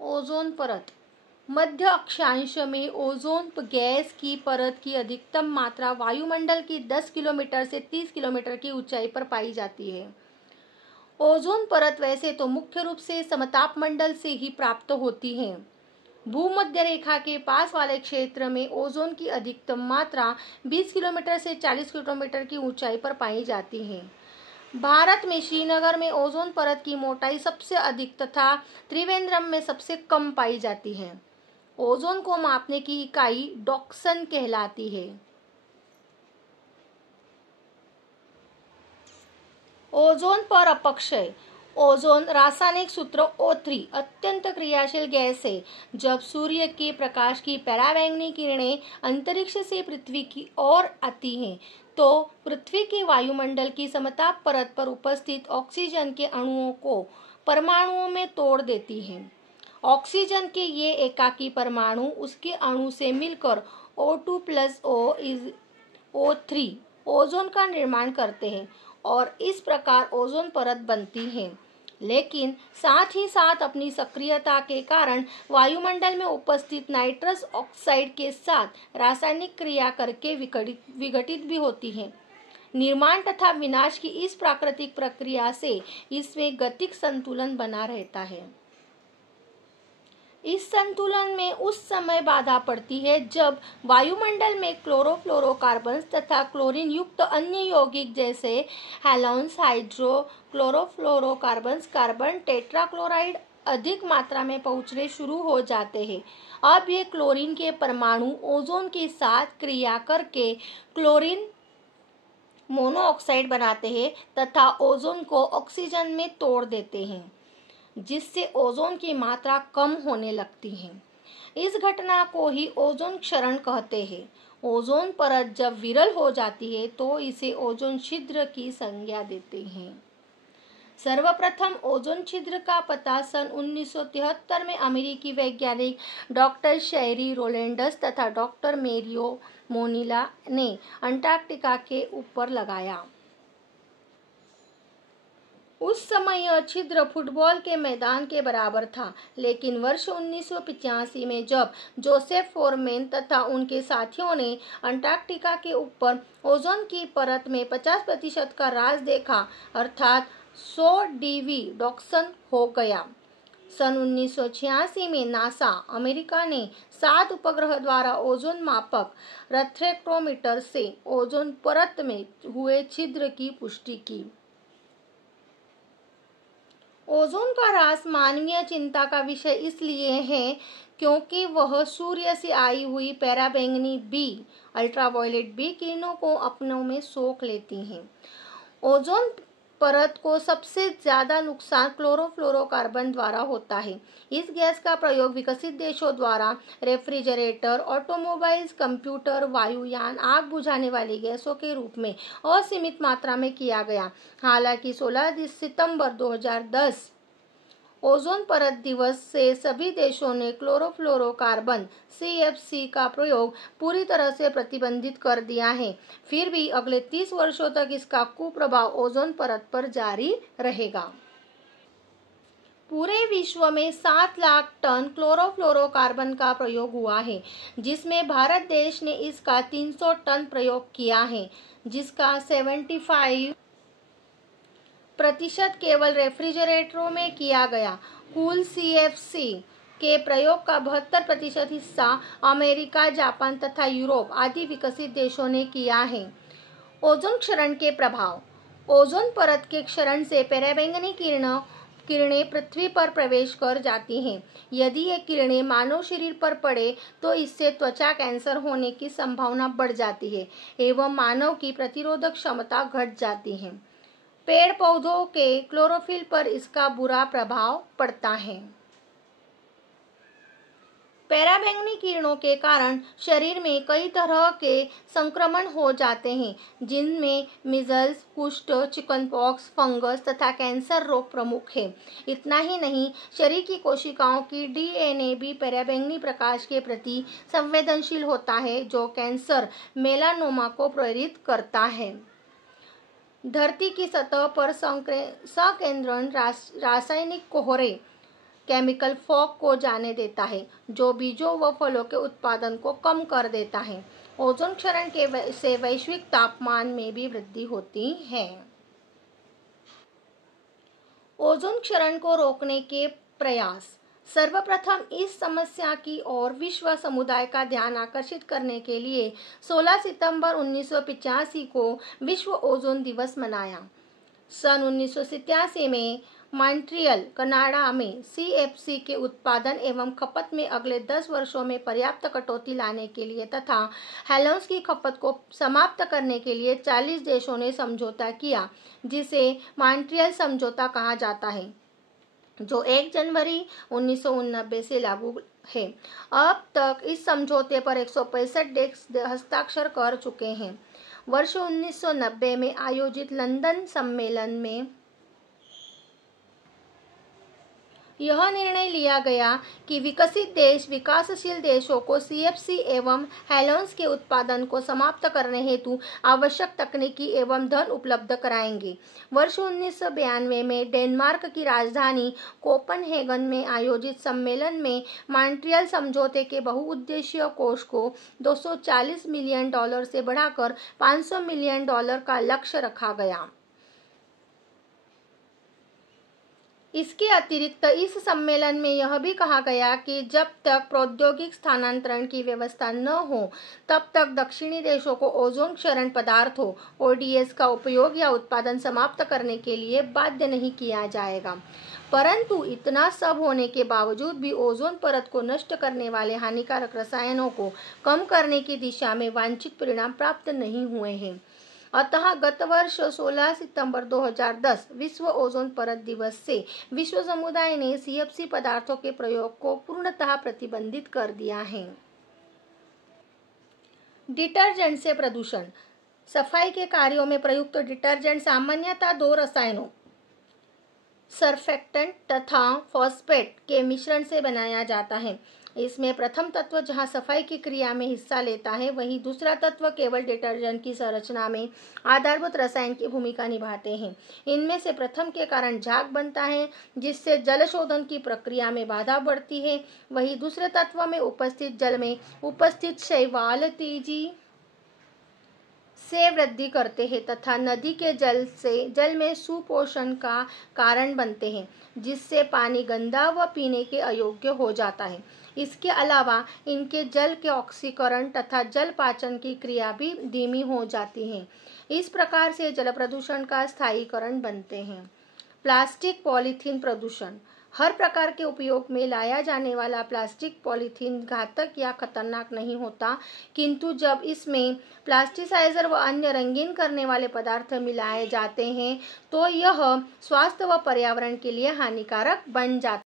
Ozone परत। मध्य अक्षांश में ओजोन गैस की परत की अधिकतम मात्रा वायुमंडल की 10 किलोमीटर से 30 किलोमीटर की ऊंचाई पर पाई जाती है। ओजोन परत वैसे तो मुख्य रूप से समतापमंडल से ही प्राप्त होती है। भूमध्य रेखा के पास वाले क्षेत्र में ओजोन की अधिकतम मात्रा 20 किलोमीटर से 40 किलोमीटर की ऊंचाई पर पाई जाती है। भारत में श्रीनगर में ओजोन परत की मोटाई सबसे अधिक तथा त्रिवेंद्रम में सबसे कम पाई जाती है। ओजोन को मापने की इकाई डॉक्सन कहलाती है। ओजोन पर अपक्षय। ओजोन रासायनिक सूत्र O3 अत्यंत क्रियाशील गैस है। जब सूर्य के प्रकाश की पराबैंगनी किरणें अंतरिक्ष से पृथ्वी की ओर आती हैं तो पृथ्वी के वायुमंडल की समताप परत पर उपस्थित ऑक्सीजन के अणुओं को परमाणुओं में तोड़ देती हैं। ऑक्सीजन के ये एकाकी परमाणु उसके अणु से मिलकर O2 + O3 ओजोन का निर्माण करते हैं और इस प्रकार ओजोन परत बनती है। लेकिन साथ ही साथ अपनी सक्रियता के कारण वायुमंडल में उपस्थित नाइट्रस ऑक्साइड के साथ रासायनिक क्रिया करके विघटित भी होती है। निर्माण तथा विनाश की इस प्राकृतिक प्रक्रिया से इसमें गतिक संतुलन बना रहता है। इस संतुलन में उस समय बाधा पड़ती है जब वायुमंडल में क्लोरोफ्लोरोकार्बन्स तथा क्लोरीन युक्त अन्य यौगिक जैसे हैलोन्स, हाइड्रो क्लोरोफ्लोरोकार्बन्स, कार्बन टेट्राक्लोराइड अधिक मात्रा में पहुंचने शुरू हो जाते हैं। अब ये क्लोरीन के परमाणु ओजोन के साथ क्रिया करके क्लोरीन मोनोऑक्साइड बनाते हैं तथा ओजोन को ऑक्सीजन में तोड़ देते हैं, जिससे ओजोन की मात्रा कम होने लगती है। इस घटना को ही ओजोन क्षरण कहते हैं। ओजोन परत जब विरल हो जाती है तो इसे ओजोन छिद्र की संज्ञा देते हैं। सर्वप्रथम ओजोन छिद्र का पता सन 1973 में अमेरिकी वैज्ञानिक डॉक्टर शेरी रोलेंडस तथा डॉक्टर मेरियो मोनिला ने अंटार्कटिका के ऊपर लगाया। उस समय यह छिद्र फुटबॉल के मैदान के बराबर था, लेकिन वर्ष 1985 में जब जोसेफ फोरमैन तथा उनके साथियों ने अंटार्कटिका के ऊपर ओजोन की परत में 50% का ह्रास देखा, अर्थात 100 डीवी डॉक्सन हो गया। सन 1986 में नासा अमेरिका ने 7 उपग्रह द्वारा ओजोन मापक रिफ्रैक्टोमीटर से ओजोन परत में हुए छिद्र की पुष्टि की। ओजोन का ह्रास मानवीय चिंता का विषय इसलिए है क्योंकि वह सूर्य से आई हुई पराबैंगनी बी अल्ट्रावायलेट बी किरणों को अपनों में सोख लेती हैं। ओजोन परत को सबसे ज्यादा नुकसान क्लोरोफ्लोरोकार्बन द्वारा होता है। इस गैस का प्रयोग विकसित देशों द्वारा रेफ्रिजरेटर, ऑटोमोबाइल्स, कंप्यूटर, वायुयान, आग बुझाने वाली गैसों के रूप में असीमित मात्रा में किया गया। हालांकि 16 सितंबर 2010 ओजोन परत दिवस से सभी देशों ने क्लोरोफ्लोरोकार्बन CFC का प्रयोग पूरी तरह से प्रतिबंधित कर दिया है। फिर भी अगले 30 वर्षों तक इसका कुप्रभाव ओजोन परत पर जारी रहेगा। पूरे विश्व में 7 लाख टन क्लोरोफ्लोरोकार्बन का प्रयोग हुआ है, जिसमें भारत देश ने इसका 300 टन प्रयोग किया है, जिसका 75% केवल रेफ्रिजरेटरों में किया गया। कुल CFC के प्रयोग का 72% हिस्सा अमेरिका, जापान तथा यूरोप आदि विकसित देशों ने किया है। ओजोन क्षरण के प्रभाव। ओजोन परत के क्षरण से पराबैंगनी किरणें पृथ्वी पर प्रवेश कर जाती हैं। यदि ये किरणें मानव शरीर पर पड़े तो इससे त्वचा कैंसर होने की संभावना बढ़ जाती है एवं मानव की प्रतिरोधक क्षमता घट जाती है। पेड़ पौधों के क्लोरोफिल पर इसका बुरा प्रभाव पड़ता है। पराबैंगनी किरणों के कारण शरीर में कई तरह के संक्रमण हो जाते हैं, जिनमें मीजल्स, कुष्ठ, चिकनपॉक्स, फंगस तथा कैंसर रोग प्रमुख है। इतना ही नहीं, शरीर की कोशिकाओं की DNA भी पराबैंगनी प्रकाश के प्रति संवेदनशील होता है, जो कैंसर मेलानोमा को प्रेरित करता है। धरती की सतह पर सकेंद्रण रासायनिक कोहरे केमिकल फॉग को जाने देता है, जो बीजों व फलों के उत्पादन को कम कर देता है। ओजोन क्षरण से वैश्विक तापमान में भी वृद्धि होती है। ओजोन क्षरण को रोकने के प्रयास। सर्वप्रथम इस समस्या की ओर विश्व समुदाय का ध्यान आकर्षित करने के लिए 16 सितंबर 1985 को विश्व ओजोन दिवस मनाया। सन 1987 में मॉन्ट्रियल, कनाडा में CFC के उत्पादन एवं खपत में अगले 10 वर्षों में पर्याप्त कटौती लाने के लिए तथा हेलोन्स की खपत को समाप्त करने के लिए 40 देशों ने समझौता किया, जिसे मॉन्ट्रियल समझौता कहा जाता है, जो 1 जनवरी 1989 से लागू है। अब तक इस समझौते पर 165 देश हस्ताक्षर कर चुके हैं। वर्ष 1990 में आयोजित लंदन सम्मेलन में यह निर्णय लिया गया कि विकसित देश विकासशील देशों को CFC एवं हेलोन्स के उत्पादन को समाप्त करने हेतु आवश्यक तकनीकी एवं धन उपलब्ध कराएंगे। वर्ष 1992 में डेनमार्क की राजधानी कोपनहेगन में आयोजित सम्मेलन में मॉन्ट्रियल समझौते के बहुउद्देशीय कोष को $240 मिलियन से बढ़ाकर $500 मिलियन का लक्ष्य रखा गया। इसके अतिरिक्त इस सम्मेलन में यह भी कहा गया कि जब तक प्रौद्योगिक स्थानांतरण की व्यवस्था न हो, तब तक दक्षिणी देशों को ओजोन क्षरण पदार्थों ODS का उपयोग या उत्पादन समाप्त करने के लिए बाध्य नहीं किया जाएगा। परंतु इतना सब होने के बावजूद भी ओजोन परत को नष्ट करने वाले हानिकारक रसायनों को कम करने की दिशा में वांछित परिणाम प्राप्त नहीं हुए हैं। अतः गत वर्ष 16 सितंबर 2010 विश्व ओजोन परत दिवस से विश्व समुदाय ने CFC पदार्थों के प्रयोग को पूर्णतः प्रतिबंधित कर दिया है। डिटर्जेंट से प्रदूषण। सफाई के कार्यों में प्रयुक्त डिटर्जेंट सामान्यतः 2 रसायनों, सर्फेक्टेंट तथा फॉस्फेट के मिश्रण से बनाया जाता है। इसमें प्रथम तत्व जहां सफाई की क्रिया में हिस्सा लेता है, वहीं दूसरा तत्व केवल डिटर्जेंट की संरचना में आधारभूत रसायन की भूमिका निभाते हैं। इनमें से प्रथम के कारण झाग बनता है, जिससे जल शोधन की प्रक्रिया में बाधा बढ़ती है। वहीं दूसरे तत्व में उपस्थित जल में उपस्थित शैवाल तेजी से वृद्धि करते हैं तथा नदी के जल में सुपोषण का कारण बनते हैं, जिससे पानी गंदा व पीने के अयोग्य हो जाता है। इसके अलावा इनके जल के ऑक्सीकरण तथा जल पाचन की क्रिया भी धीमी हो जाती है। इस प्रकार से जल प्रदूषण का स्थायीकरण बनते हैं। प्लास्टिक पॉलीथीन प्रदूषण। हर प्रकार के उपयोग में लाया जाने वाला प्लास्टिक पॉलीथीन घातक या खतरनाक नहीं होता, किंतु जब इसमें प्लास्टिसाइजर व अन्य रंगीन करने वाले पदार्थ मिलाए जाते हैं तो यह स्वास्थ्य व पर्यावरण के लिए हानिकारक बन जाता है।